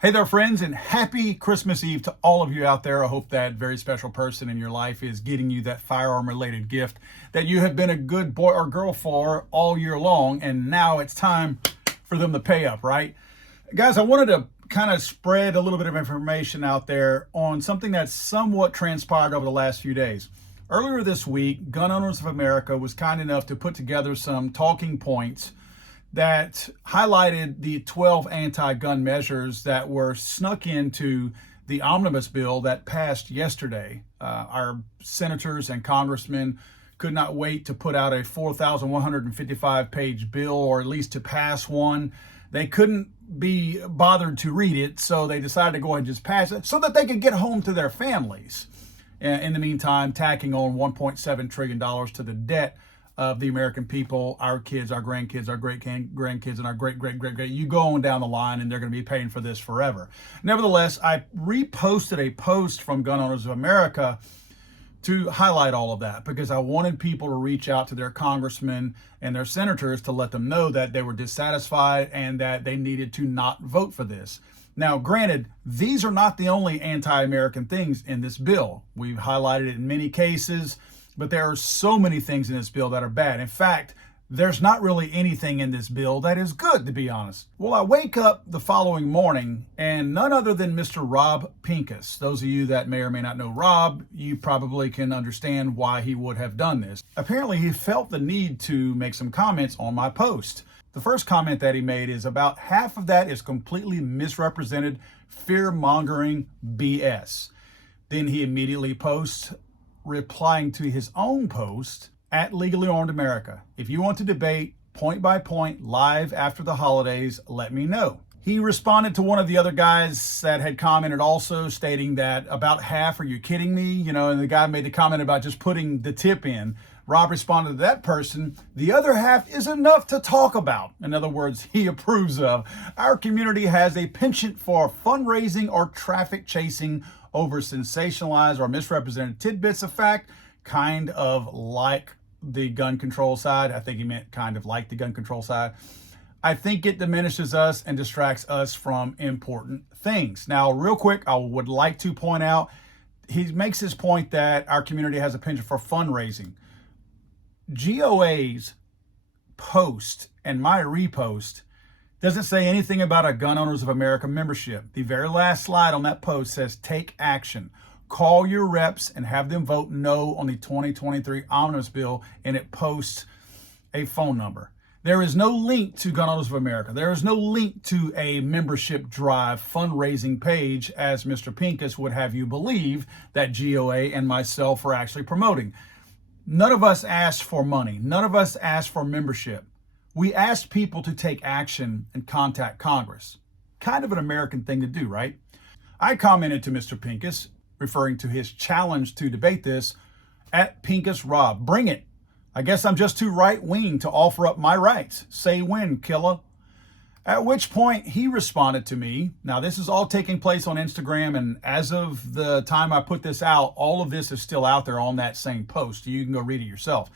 Hey there, friends, and happy Christmas Eve to all of you out there. I hope that very special person in your life is getting you that firearm-related gift that you have been a good boy or girl for all year long, and now it's time for them to pay up, right? Guys, I wanted to kind of spread a little bit of information out there on something that's somewhat transpired over the last few days. Earlier this week, Gun Owners of America was kind enough to put together some talking points that highlighted the 12 anti-gun measures that were snuck into the Omnibus Bill that passed yesterday. Our senators and congressmen could not wait to put out a 4,155-page bill, or at least to pass one. They couldn't be bothered to read it, so they decided to go ahead and just pass it so that they could get home to their families. In the meantime, tacking on $1.7 trillion to the debt of the American people, our kids, our grandkids, our great-grandkids, and our great-great-great-great. You go on down the line, and they're going to be paying for this forever. Nevertheless, I reposted a post from Gun Owners of America to highlight all of that, because I wanted people to reach out to their congressmen and their senators to let them know that they were dissatisfied and that they needed to not vote for this. Now, granted, these are not the only anti-American things in this bill. We've highlighted it in many cases, but there are so many things in this bill that are bad. In fact, there's not really anything in this bill that is good, to be honest. Well, I wake up the following morning, and none other than Mr. Rob Pincus. Those of you that may or may not know Rob, you probably can understand why he would have done this. Apparently, he felt the need to make some comments on my post. The first comment that he made is about half of that is completely misrepresented, fear-mongering BS. Then he immediately posts, replying to his own post at Legally Armed America. If you want to debate point by point live after the holidays, let me know. He responded to one of the other guys that had commented also, stating that about half, are you kidding me? And the guy made the comment about just putting the tip in. Rob responded to that person, the other half is enough to talk about. In other words, he approves of. Our community has a penchant for fundraising or traffic chasing over sensationalized or misrepresented tidbits of fact, kind of like the gun control side. I think he meant kind of like the gun control side. I think it diminishes us and distracts us from important things. Now, real quick, I would like to point out, he makes his point that our community has a penchant for fundraising. GOA's post and my repost doesn't say anything about a Gun Owners of America membership. The very last slide on that post says, take action. Call your reps and have them vote no on the 2023 Omnibus Bill, and it posts a phone number. There is no link to Gun Owners of America. There is no link to a membership drive fundraising page, as Mr. Pincus would have you believe that GOA and myself are actually promoting. None of us asked for money. None of us asked for membership. We asked people to take action and contact Congress. Kind of an American thing to do, right? I commented to Mr. Pincus, referring to his challenge to debate this, at Pincus Rob. Bring it. I guess I'm just too right-wing to offer up my rights. Say when, killer. At which point he responded to me. Now, this is all taking place on Instagram, and as of the time I put this out, all of this is still out there on that same post. You can go read it yourself.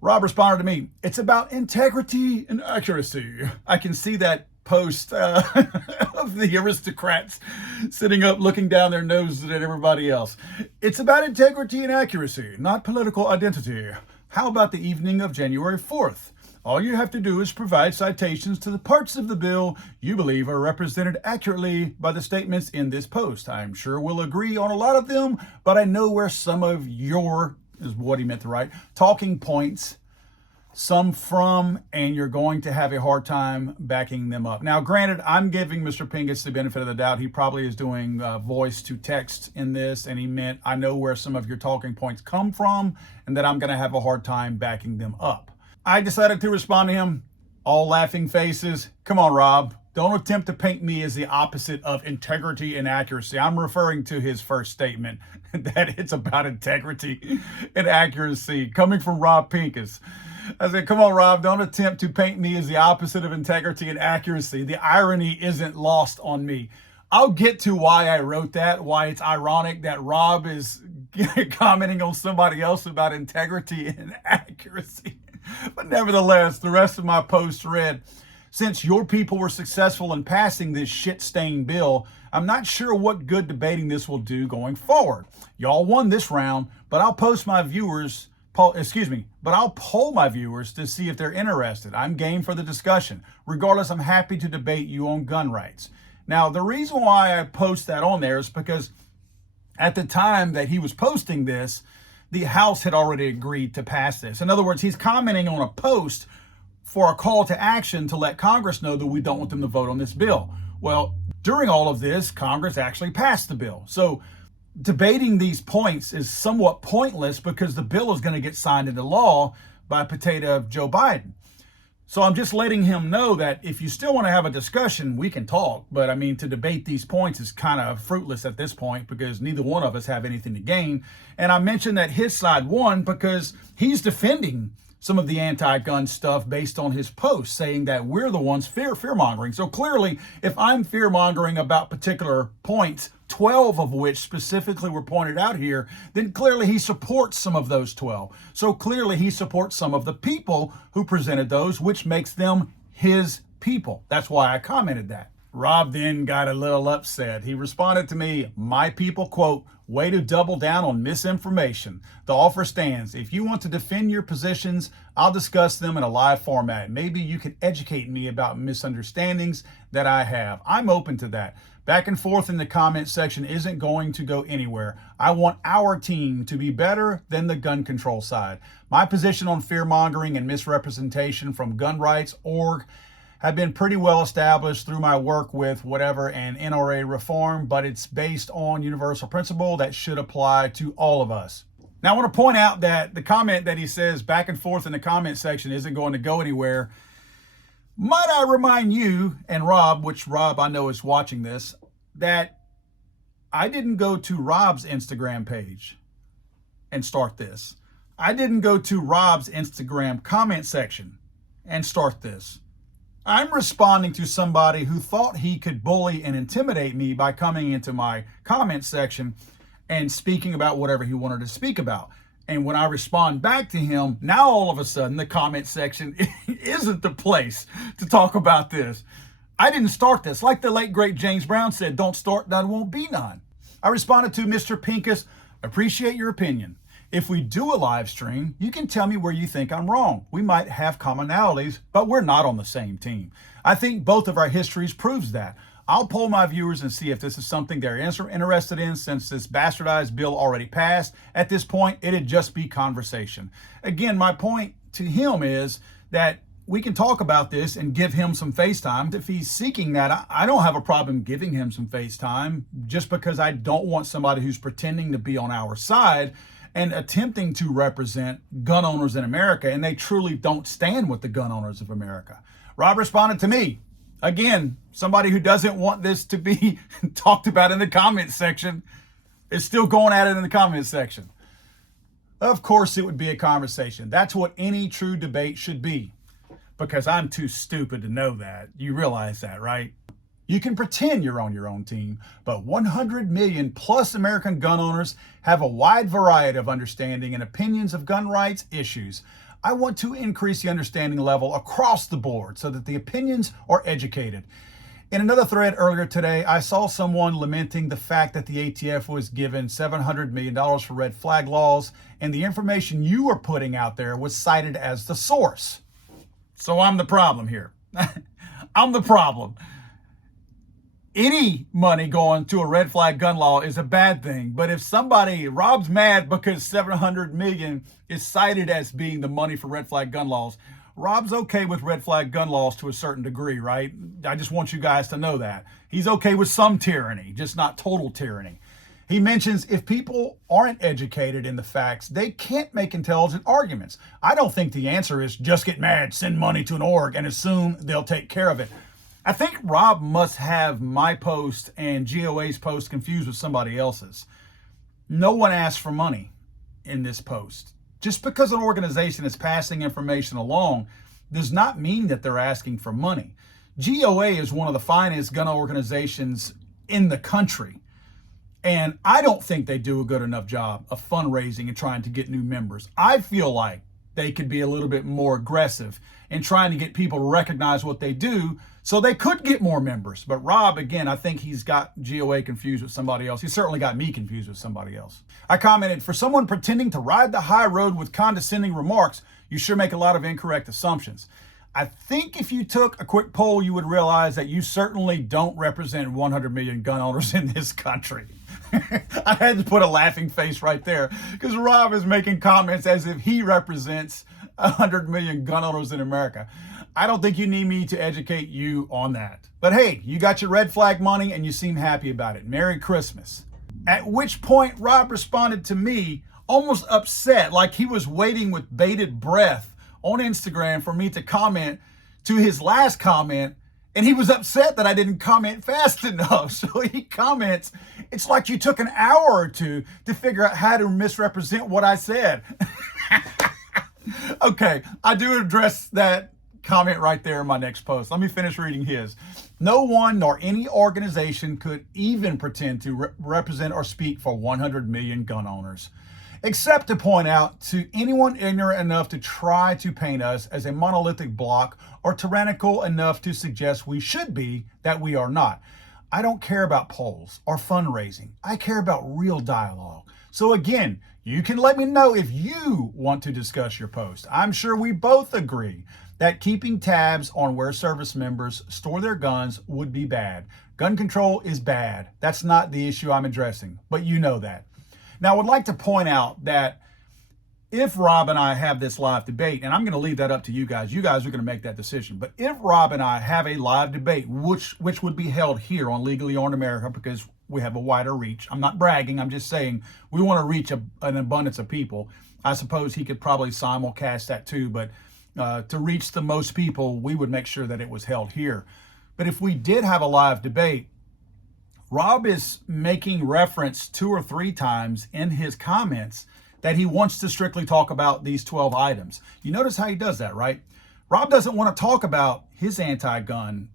Rob responded to me, it's about integrity and accuracy. I can see that post of the aristocrats sitting up looking down their noses at everybody else. It's about integrity and accuracy, not political identity. How about the evening of January 4th? All you have to do is provide citations to the parts of the bill you believe are represented accurately by the statements in this post. I'm sure we'll agree on a lot of them, but I know where some of your, is what he meant to write, talking points some from, and you're going to have a hard time backing them up. Now, granted, I'm giving Mr. Pincus the benefit of the doubt. He probably is doing voice to text in this, and he meant, I know where some of your talking points come from, and that I'm going to have a hard time backing them up. I decided to respond to him, all laughing faces. Come on, Rob. Don't attempt to paint me as the opposite of integrity and accuracy. I'm referring to his first statement, that it's about integrity and accuracy, coming from Rob Pincus. I said, come on, Rob, don't attempt to paint me as the opposite of integrity and accuracy. The irony isn't lost on me. I'll get to why I wrote that, why it's ironic that Rob is commenting on somebody else about integrity and accuracy. But nevertheless, the rest of my post read, since your people were successful in passing this shit-stained bill, I'm not sure what good debating this will do going forward. Y'all won this round, but I'll poll my viewers to see if they're interested. I'm game for the discussion. Regardless, I'm happy to debate you on gun rights. Now, the reason why I post that on there is because at the time that he was posting this, the House had already agreed to pass this. In other words, he's commenting on a post for a call to action to let Congress know that we don't want them to vote on this bill. Well, during all of this, Congress actually passed the bill. So debating these points is somewhat pointless because the bill is going to get signed into law by potato Joe Biden. So I'm just letting him know that if you still want to have a discussion, we can talk. But I mean, to debate these points is kind of fruitless at this point because neither one of us have anything to gain. And I mentioned that his side won because he's defending some of the anti-gun stuff based on his post, saying that we're the ones fear-mongering. So clearly, if I'm fear-mongering about particular points, 12 of which specifically were pointed out here, then clearly he supports some of those 12. So clearly he supports some of the people who presented those, which makes them his people. That's why I commented that. Rob then got a little upset. He responded to me, my people, quote, way to double down on misinformation. The offer stands. If you want to defend your positions, I'll discuss them in a live format. Maybe you can educate me about misunderstandings that I have. I'm open to that. Back and forth in the comment section isn't going to go anywhere. I want our team to be better than the gun control side. My position on fear-mongering and misrepresentation from gunrights.org have been pretty well established through my work with whatever and NRA reform, but it's based on universal principle that should apply to all of us. Now, I want to point out that the comment that he says back and forth in the comment section isn't going to go anywhere. Might I remind you and Rob, which Rob I know is watching this, that I didn't go to Rob's Instagram page and start this. I didn't go to Rob's Instagram comment section and start this. I'm responding to somebody who thought he could bully and intimidate me by coming into my comment section and speaking about whatever he wanted to speak about. And when I respond back to him, now all of a sudden the comment section isn't the place to talk about this. I didn't start this. Like the late great James Brown said, don't start none, won't be none. I responded to Mr. Pincus, appreciate your opinion. If we do a live stream, you can tell me where you think I'm wrong. We might have commonalities, but we're not on the same team. I think both of our histories proves that. I'll poll my viewers and see if this is something they're interested in since this bastardized bill already passed. At this point, it'd just be conversation. Again, my point to him is that we can talk about this and give him some face time. If he's seeking that, I don't have a problem giving him some face time just because I don't want somebody who's pretending to be on our side and attempting to represent gun owners in America, and they truly don't stand with the gun owners of America. Rob responded to me. Again, somebody who doesn't want this to be talked about in the comment section is still going at it in the comment section. Of course, it would be a conversation. That's what any true debate should be, because I'm too stupid to know that. You realize that, right? You can pretend you're on your own team, but 100 million plus American gun owners have a wide variety of understanding and opinions of gun rights issues. I want to increase the understanding level across the board so that the opinions are educated. In another thread earlier today, I saw someone lamenting the fact that the ATF was given $700 million for red flag laws, and the information you were putting out there was cited as the source. So I'm the problem here. I'm the problem. Any money going to a red flag gun law is a bad thing. But if Rob's mad because 700 million is cited as being the money for red flag gun laws, Rob's okay with red flag gun laws to a certain degree, right? I just want you guys to know that. He's okay with some tyranny, just not total tyranny. He mentions if people aren't educated in the facts, they can't make intelligent arguments. I don't think the answer is just get mad, send money to an org, and assume they'll take care of it. I think Rob must have my post and GOA's post confused with somebody else's. No one asked for money in this post. Just because an organization is passing information along does not mean that they're asking for money. GOA is one of the finest gun organizations in the country. And I don't think they do a good enough job of fundraising and trying to get new members. I feel like they could be a little bit more aggressive in trying to get people to recognize what they do so they could get more members. But Rob, again, I think he's got GOA confused with somebody else. He certainly got me confused with somebody else. I commented, for someone pretending to ride the high road with condescending remarks, you sure make a lot of incorrect assumptions. I think if you took a quick poll, you would realize that you certainly don't represent 100 million gun owners in this country. I had to put a laughing face right there because Rob is making comments as if he represents 100 million gun owners in America. I don't think you need me to educate you on that. But hey, you got your red flag money and you seem happy about it. Merry Christmas. At which point Rob responded to me almost upset, like he was waiting with bated breath on Instagram for me to comment to his last comment, and he was upset that I didn't comment fast enough. So he comments, it's like you took an hour or two to figure out how to misrepresent what I said. Okay, I do address that comment right there in my next post. Let me finish reading his. No one nor any organization could even pretend to represent or speak for 100 million gun owners, except to point out to anyone ignorant enough to try to paint us as a monolithic block or tyrannical enough to suggest we should be that we are not. I don't care about polls or fundraising. I care about real dialogue. So again, you can let me know if you want to discuss your post. I'm sure we both agree that keeping tabs on where service members store their guns would be bad. Gun control is bad. That's not the issue I'm addressing, but you know that. Now, I would like to point out that if Rob and I have this live debate, and I'm going to leave that up to you guys are going to make that decision. But if Rob and I have a live debate, which would be held here on Legally Armed America because we have a wider reach. I'm not bragging. I'm just saying we want to reach an abundance of people. I suppose he could probably simulcast that too, but to reach the most people, we would make sure that it was held here. But if we did have a live debate, Rob is making reference 2 or 3 times in his comments that he wants to strictly talk about these 12 items. You notice how he does that, right? Rob doesn't want to talk about his anti-gun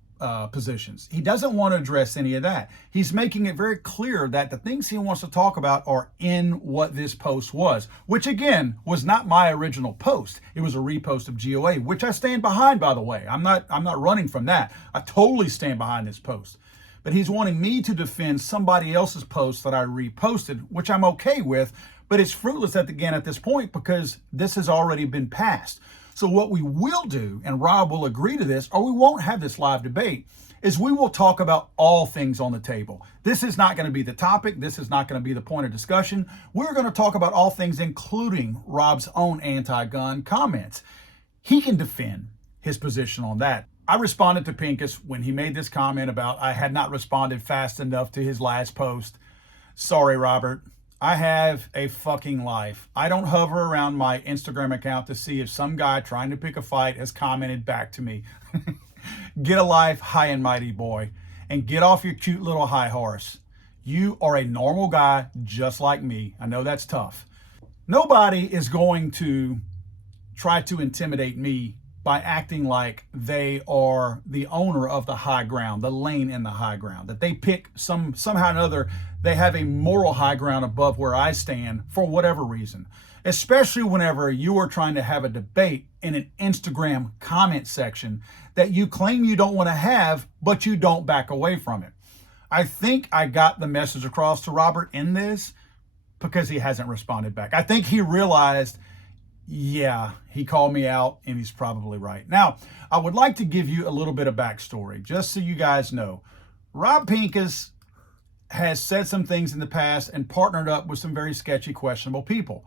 positions. He doesn't want to address any of that. He's making it very clear that the things he wants to talk about are in what this post was, which again was not my original post. It was a repost of GOA, which I stand behind, by the way. I'm not running from that. I totally stand behind this post. But he's wanting me to defend somebody else's post that I reposted, which I'm okay with, but it's fruitless at this point because this has already been passed. So what we will do, and Rob will agree to this, or we won't have this live debate, is we will talk about all things on the table. This is not going to be the topic. This is not going to be the point of discussion. We're going to talk about all things, including Rob's own anti-gun comments. He can defend his position on that. I responded to Pincus when he made this comment about I had not responded fast enough to his last post. Sorry, Robert. I have a fucking life. I don't hover around my Instagram account to see if some guy trying to pick a fight has commented back to me. Get a life, high and mighty boy, and get off your cute little high horse. You are a normal guy just like me. I know that's tough. Nobody is going to try to intimidate me by acting like they are the owner of the high ground, the lane in the high ground, that they pick somehow or another, they have a moral high ground above where I stand for whatever reason, especially whenever you are trying to have a debate in an Instagram comment section that you claim you don't want to have, but you don't back away from it. I think I got the message across to Robert in this because he hasn't responded back. I think he realized, yeah, he called me out and he's probably right. Now, I would like to give you a little bit of backstory, just so you guys know. Rob Pincus has said some things in the past and partnered up with some very sketchy, questionable people.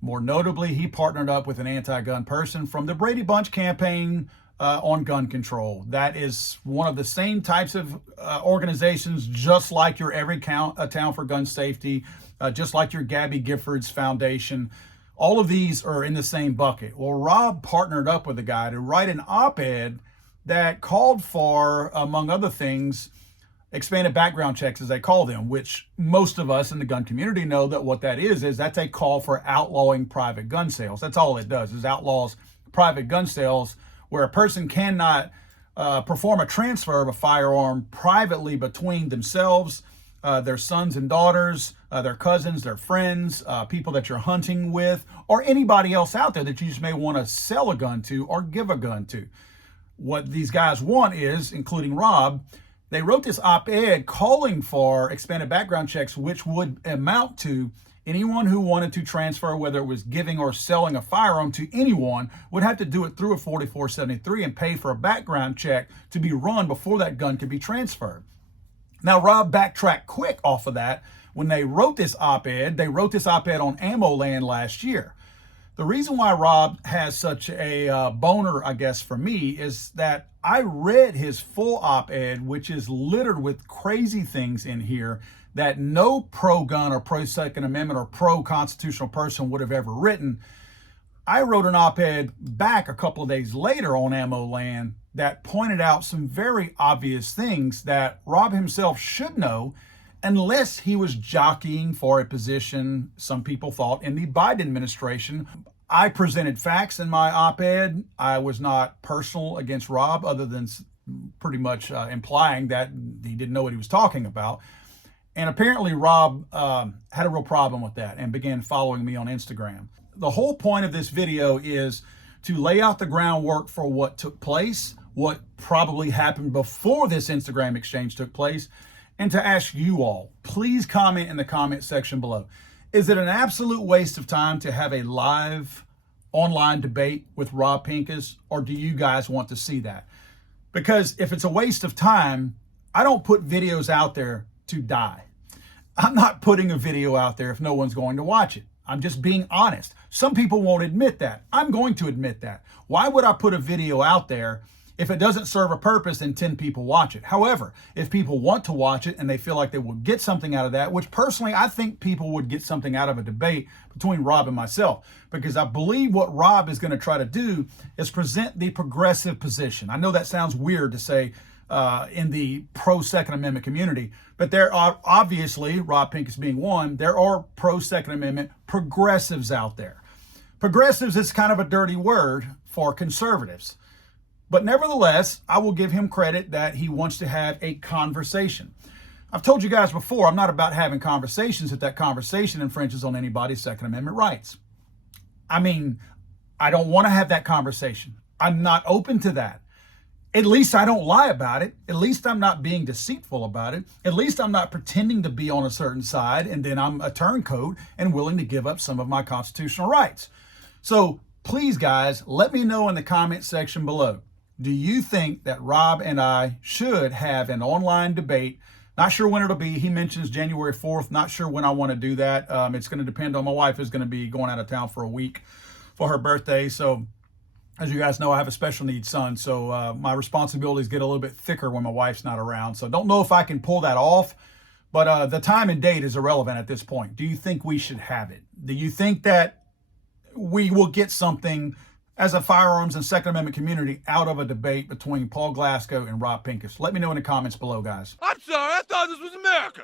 More notably, he partnered up with an anti-gun person from the Brady Bunch campaign on gun control. That is one of the same types of organizations, just like your Every Town for Gun Safety, just like your Gabby Giffords Foundation. All of these are in the same bucket. Well, Rob partnered up with a guy to write an op-ed that called for, among other things, expanded background checks, as they call them, which most of us in the gun community know that what that is that's a call for outlawing private gun sales. That's all it does, is outlaws private gun sales where a person cannot perform a transfer of a firearm privately between themselves, their sons and daughters, their cousins, their friends, people that you're hunting with, or anybody else out there that you just may want to sell a gun to or give a gun to. What these guys want is, including Rob, they wrote this op-ed calling for expanded background checks, which would amount to anyone who wanted to transfer, whether it was giving or selling a firearm to anyone, would have to do it through a 4473 and pay for a background check to be run before that gun could be transferred. Now, Rob backtracked quick off of that. When they wrote this op-ed, they wrote this op-ed on Ammo Land last year. The reason why Rob has such a boner, I guess, for me is that I read his full op-ed, which is littered with crazy things in here that no pro-gun or pro-Second Amendment or pro-constitutional person would have ever written. I wrote an op-ed back a couple of days later on Ammo Land that pointed out some very obvious things that Rob himself should know, unless he was jockeying for a position, some people thought, in the Biden administration. I presented facts in my op-ed. I was not personal against Rob, other than pretty much implying that he didn't know what he was talking about. And apparently Rob had a real problem with that and began following me on Instagram. The whole point of this video is to lay out the groundwork for what took place, what probably happened before this Instagram exchange took place, and to ask you all, please comment in the comment section below. Is it an absolute waste of time to have a live online debate with Rob Pincus, or do you guys want to see that? Because if it's a waste of time, I don't put videos out there to die. I'm not putting a video out there if no one's going to watch it. I'm just being honest. Some people won't admit that. I'm going to admit that. Why would I put a video out there if it doesn't serve a purpose and 10 people watch it? However, if people want to watch it and they feel like they will get something out of that, which personally I think people would get something out of a debate between Rob and myself, because I believe what Rob is going to try to do is present the progressive position. I know that sounds weird to say in the pro-Second Amendment community, but there are obviously, Rob Pincus being one, there are pro-Second Amendment progressives out there. Progressives is kind of a dirty word for conservatives. But nevertheless, I will give him credit that he wants to have a conversation. I've told you guys before, I'm not about having conversations if that conversation infringes on anybody's Second Amendment rights. I mean, I don't want to have that conversation. I'm not open to that. At least I don't lie about it. At least I'm not being deceitful about it. At least I'm not pretending to be on a certain side and then I'm a turncoat and willing to give up some of my constitutional rights. So please, guys, let me know in the comment section below. Do you think that Rob and I should have an online debate? Not sure when it'll be. He mentions January 4th. Not sure when I want to do that. It's going to depend on my wife is going to be going out of town for a week for her birthday. So as you guys know, I have a special needs son. So my responsibilities get a little bit thicker when my wife's not around. So don't know if I can pull that off. But the time and date is irrelevant at this point. Do you think we should have it? Do you think that we will get something as a firearms and Second Amendment community out of a debate between Paul Glasgow and Rob Pincus? Let me know in the comments below, guys. I'm sorry, I thought this was America.